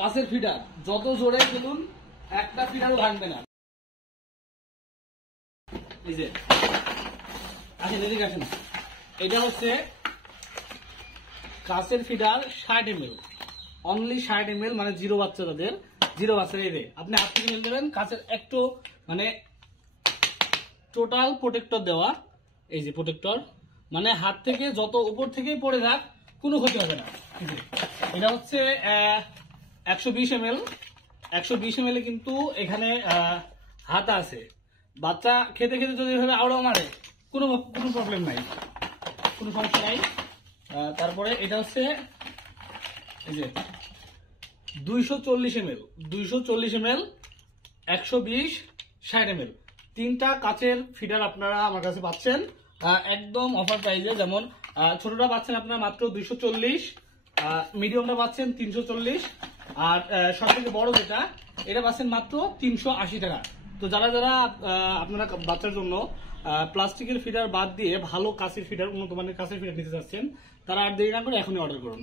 কাছের ফিডার যত জোরে খেলুন একটা ফিডারও ভাঙবে না। এই যে আসেন এদিকে আসেন, এটা হচ্ছে কাছের ফিডার 60 ml, অনলি 60 ml, মানে জিরো বাচ্চা তাদের, জিরো বাচ্চা। এই যে আপনি হাত থেকে মেল দেবেন, কাছের একটু মানে টোটাল প্রোটেক্টর দেওয়া, এই যে প্রোটেক্টর, মানে হাত থেকে যত উপর থেকেই পড়ে থাক কোনো ক্ষতি হবে না। এটা হচ্ছে 120 ml, 120 ml কিন্তু এখানে হাতা আছে, বাচ্চা খেতে খেতে যদি এভাবে আওড়াও মারে কোনো প্রবলেম নাই, কোনো সমস্যা নাই। তারপরে এটা হচ্ছে এই যে 240 ml, 240 ml, 120, 60 ml, তিনটা কাচের ফিডার আপনারা আমার কাছে পাচ্ছেন একদম অফার প্রাইসে। যেমন ছোটটা পাচ্ছেন আপনারা মাত্র 240, মিডিয়ামটা পাচ্ছেন 340, আর সব থেকে বড় যেটা এটা পাচ্ছেন মাত্র 380 টাকা। তো যারা যারা আপনারা বাচ্চার জন্য প্লাস্টিকের ফিডার বাদ দিয়ে ভালো কাচের ফিডার, উন্নত মানের কাচের ফিডার নিতে চাচ্ছেন, তারা আর দেরি না করে এখনই অর্ডার করুন।